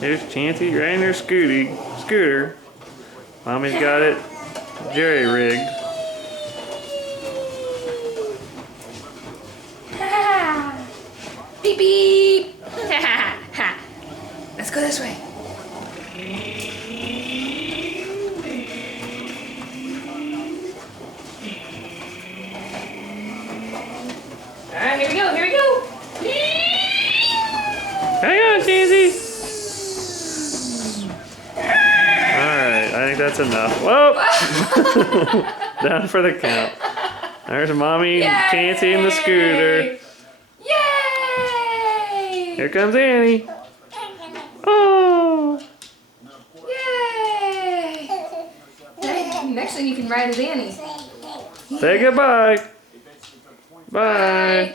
There's Chancey riding her scooter. Mommy's got it jerry rigged. Beep beep. Let's go this way. Alright, here we go, here we go. Hang on, Chancey. Alright, I think that's enough. Whoa! Down for the count. There's Mommy, Yay! Chancey, and the scooter. Yay! Here comes Annie. Oh! Yay! Next thing you can ride is Annie. Say goodbye. Bye. Bye.